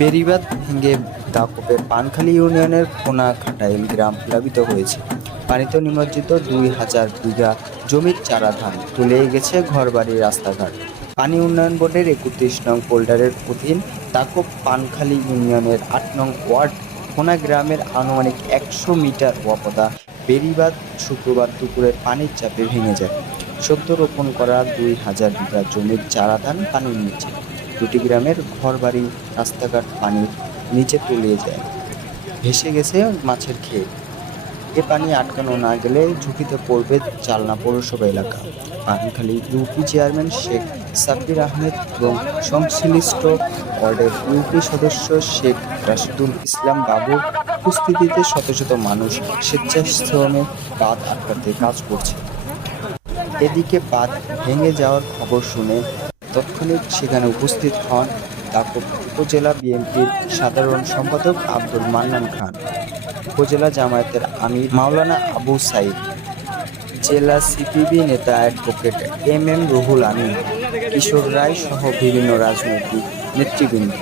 বেড়িবাঁধ ভেঙে দাকপের পানখালী ইউনিয়নের কোনাখাটাইল গ্রাম প্লাবিত হয়েছে। পানিতে নিমজ্জিত ২,০০০ বিঘা জমির চারা ধান, তলিয়ে গেছে ঘরবাড়ি, রাস্তাঘাট। পানি উন্নয়ন বোর্ডের ৩১ নং পোল্ডারের অধীন দাকপ পানখালী ইউনিয়নের ৮ নং ওয়ার্ড কোনা গ্রামের আনুমানিক ১০০ মিটার ওয়াপদা বেড়িবাঁধ শুক্রবার দুপুরের পানির চাপে ভেঙে যায়। সদ্য রোপণ করা ২,০০০ বিঘা জমির চারা ধান পানির নিচে। দুটি গ্রামের ঘরবাড়ি, রাস্তাঘাট পানির নিচে তলিয়ে যায়, ভেসে গেছে মাছের ক্ষেত। এ পানি আটকানো না গেলে ঝুঁকিতে পড়বে চালনা পৌরসভা এলাকা। পানখালী ইউপি চেয়ারম্যান শেখ সাব্বির আহমেদ এবং সংশ্লিষ্ট ওয়ার্ডের ইউপি সদস্য শেখ রাশিদুল ইসলাম বাবুর উপস্থিতিতে শত শত মানুষ স্বেচ্ছাশ্রমে বাঁধ আটকাতে কাজ করছে। এদিকে বাঁধ ভেঙে যাওয়ার খবর শুনে তৎক্ষণাৎ সেখানে উপস্থিত হন দাকপ উপজেলা বিএনপির সাধারণ সম্পাদক আব্দুল মান্নান খান, উপজেলা জামায়াতের আমির মাওলানা আবু সাইদ, জেলা সিপিবি নেতা অ্যাডভোকেট এম রুহুল আমিন, কিশোর রায় সহ বিভিন্ন রাজনৈতিক নেতৃবৃন্দ।